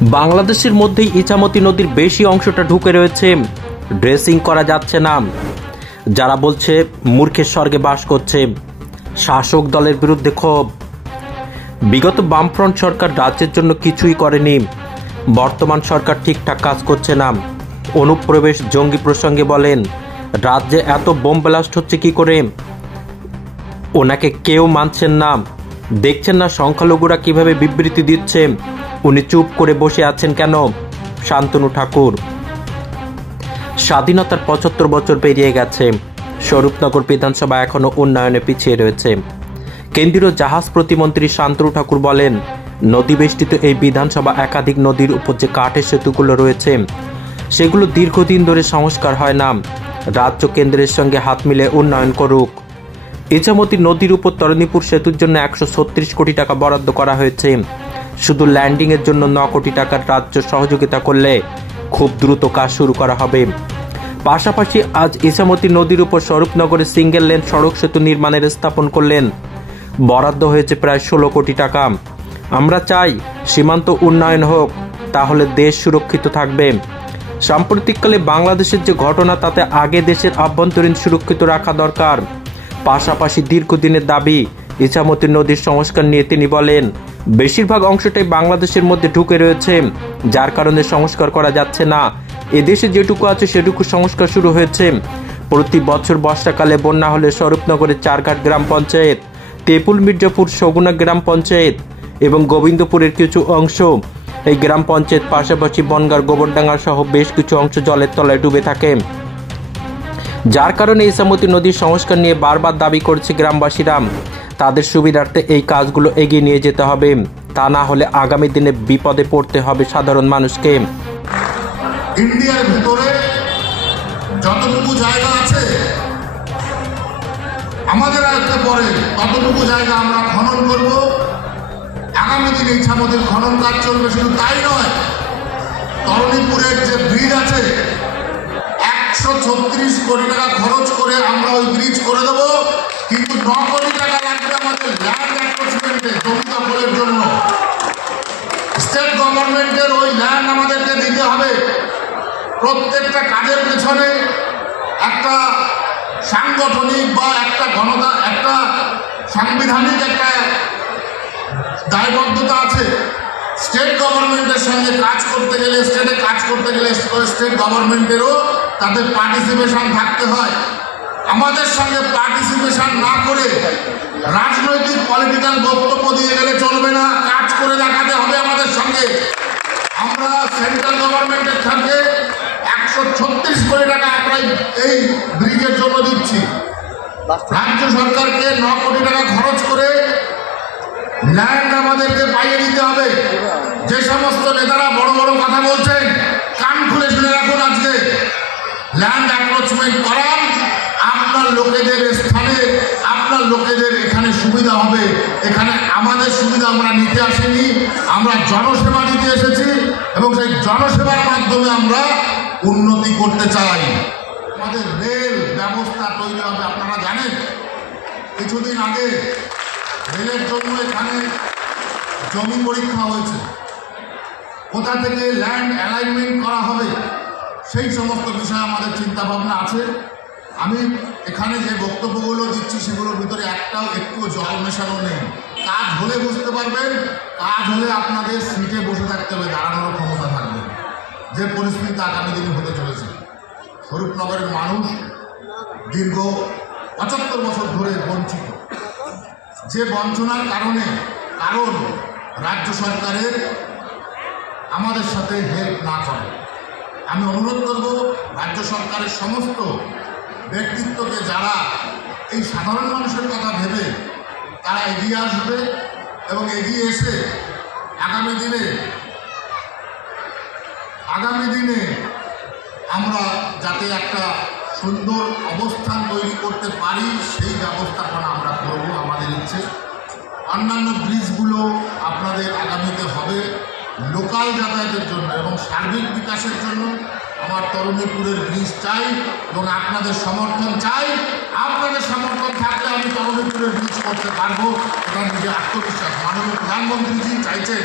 বাংলাদেশের মধ্যেই ইছামতি নদীর বেশি অংশটা ঢুকে রয়েছে, ড্রেসিং করা যাচ্ছে না। যারা বলছে মূর্খের স্বর্গে বাস করছে, শাসক দলের বিরুদ্ধে ক্ষোভ। বিগত বামফ্রন্ট সরকার রাজ্যের জন্য কিছুই করেনি, বর্তমান সরকার ঠিকঠাক কাজ করছে না। অনুপ্রবেশ জঙ্গি প্রসঙ্গে বলেন, রাজ্যে এত বোম ব্লাস্ট হচ্ছে কি করে? ওনাকে কেউ মানছেন না, দেখছেন না সংখ্যালঘুরা কিভাবে বিবৃতি দিচ্ছে, উনি চুপ করে বসে আছেন কেন? শান্তনু ঠাকুর। স্বাধীনতার ৭৫ বছর পেরিয়ে গেছে, স্বরূপনগর বিধানসভা এখনো উন্নয়নে পিছিয়ে রয়েছে। কেন্দ্রীয় জাহাজ প্রতিমন্ত্রী শান্তনু ঠাকুর বলেন, নদীবেষ্টিত এই বিধানসভা একাধিক নদীর উপর যে কাঠের সেতুগুলো রয়েছে সেগুলো দীর্ঘদিন ধরে সংস্কার হয় না। রাজ্য কেন্দ্রের সঙ্গে হাত মিলে উন্নয়ন করুক। ইছামতি নদীর উপর তরণীপুর সেতুর জন্য ১৩৬ কোটি টাকা বরাদ্দ করা হয়েছে। শুধু ল্যান্ডিংয়ের জন্য ৯ কোটি টাকার রাজ্য সহযোগিতা করলে খুব দ্রুত কাজ শুরু করা হবে। পাশাপাশি আজ ইছামতি নদীর উপর স্বরূপনগরে সিঙ্গেল লেন সড়ক সেতু নির্মাণের স্থাপন করলেন। বরাদ্দ হয়েছে প্রায় ১৬ কোটি টাকা। আমরা চাই সীমান্ত উন্নয়ন হোক, তাহলে দেশ সুরক্ষিত থাকবে। সাম্প্রতিককালে বাংলাদেশের যে ঘটনা, তাতে আগে দেশের আভ্যন্তরীণ সুরক্ষিত রাখা দরকার। পাশাপাশি দীর্ঘদিনের দাবি ইছামতি নদীর সংস্কার নিয়ে তিনি বলেন, বেশিরভাগ অংশটাই বাংলাদেশের মধ্যে ঢুকে রয়েছে, যার কারণে সংস্কার করা যাচ্ছে না। এদেশে যেটুকু আছে সেটুকু সংস্কার শুরু হয়েছে। প্রতি বছর বর্ষাকালে বন্যা হলে স্বরূপনগরের চারঘাট গ্রাম পঞ্চায়েত, তেপুল মির্জাপুর সগুনা গ্রাম পঞ্চায়েত এবং গোবিন্দপুরের কিছু অংশ, এই গ্রাম পঞ্চায়েত পাশাপাশি বনগাঁর গোবরডাঙ্গা সহ বেশ কিছু অংশ জলের তলায় ডুবে থাকে। যার কারণে ইছামতি নদীর সংস্কার নিয়ে বারবার দাবি করছে গ্রামবাসীরা। তাদের সুবিধার্থে এই কাজগুলো এগিয়ে নিয়ে যেতে হবে, তা না হলে আগামী দিনে বিপদে পড়তে হবে সাধারণ মানুষকে। ইন্ডিয়ার ভিতরে যতটুকু জায়গা আছে আমাদের আয়ত্তে পড়ে, ততটুকু জায়গা আমরা খনন করব। আগামী দিনে ইছামতির খনন কাজ চলবে। শুধু তাই নয়, তরণীপুরের যে ব্রিজ আছে ১৩৬ কোটি টাকা খরচ করে আমরা ওই ব্রিজ করে দেব, কিন্তু ৯ কোটি টাকা লাগবে আমাদের ল্যান্ড অ্যাক্রোচমেন্টে, জমি দখলের জন্য। স্টেট গভর্নমেন্টের ওই ল্যান্ড আমাদেরকে দিতে হবে। প্রত্যেকটা কাজের পেছনে একটা সাংগঠনিক বা একটা সাংবিধানিক একটা দায়বদ্ধতা আছে। স্টেট গভর্নমেন্টের সঙ্গে কাজ করতে গেলে, স্টেটে কাজ করতে গেলে স্টেট গভর্নমেন্টেরও তাদের পার্টিসিপেশন থাকতে হয়। আমাদের সঙ্গে পার্টিসিপেশন না করে রাজনৈতিক পলিটিক্যাল বক্তব্য দিয়ে গেলে চলবে না, কাজ করে দেখাতে হবে আমাদের সঙ্গে। আমরা সেন্ট্রাল গভর্নমেন্টের সঙ্গে ১৩৬ কোটি টাকা আমরা এই ব্রিজের জন্য দিচ্ছি। রাজ্য সরকারকে ৯ কোটি টাকা খরচ করে ল্যান্ড আমাদেরকে পাইয়ে দিতে হবে। যে সমস্ত নেতারা বড় বড় কথা বলছেন, কান খুলে শুনে রাখুন। আজকে ল্যান্ড অ্যাক্রোচমেন্ট করান, আপনার লোকেদের স্থানে, আপনার লোকেদের এখানে সুবিধা হবে। এখানে আমাদের সুবিধা আমরা নিতে আসিনি, আমরা জনসেবা নিতে এসেছি এবং সেই জনসেবার মাধ্যমে আমরা উন্নতি করতে চাই। আমাদের রেল ব্যবস্থা তৈরি হবে। আপনারা জানেন, কিছুদিন আগে রেলের জন্য এখানে জমি পরীক্ষা হয়েছে। কোথা থেকে ল্যান্ড অ্যালাইনমেন্ট করা হবে সেই সমস্ত বিষয়ে আমাদের চিন্তাভাবনা আছে। আমি এখানে যে বক্তব্যগুলো দিচ্ছি সেগুলোর ভিতরে একটু জল মেশানো নেই। কাজ হলে বুঝতে পারবেন, কাজ হলে আপনাদের সিটে বসে থাকতে হবে, দাঁড়ানোর ক্ষমতা থাকবে। যে পরিস্থিতি আগামী দিনে হতে চলেছে, স্বরূপনগরের মানুষ দীর্ঘ ৭৫ বছর ধরে বঞ্চিত। যে বঞ্চনার কারণ রাজ্য সরকারের আমাদের সাথে হেল্প না করে। আমি অনুরোধ করব রাজ্য সরকারের সমস্ত ব্যক্তিত্বকে, যারা এই সাধারণ মানুষের কথা ভেবে তারা এগিয়ে আসবে এবং এগিয়ে এসে আগামী দিনে আমরা যাতে একটা সুন্দর অবস্থান তৈরি করতে পারি সেই ব্যবস্থাপনা আমরা করব। আমাদের ইচ্ছে অন্যান্য ব্রিজগুলো আপনাদের আগামীতে হবে লোকাল যাতায়াতের জন্য এবং সার্বিক বিকাশের জন্য। আমার তরণীপুরের ব্রিজ চাই এবং আপনাদের সমর্থন চাই। আপনাদের সমর্থন থাকলে আমি তরণীপুরের ব্রিজ করতে পারবো, এটা নিজে আত্মবিশ্বাস। মাননীয় প্রধানমন্ত্রীজি চাইছেন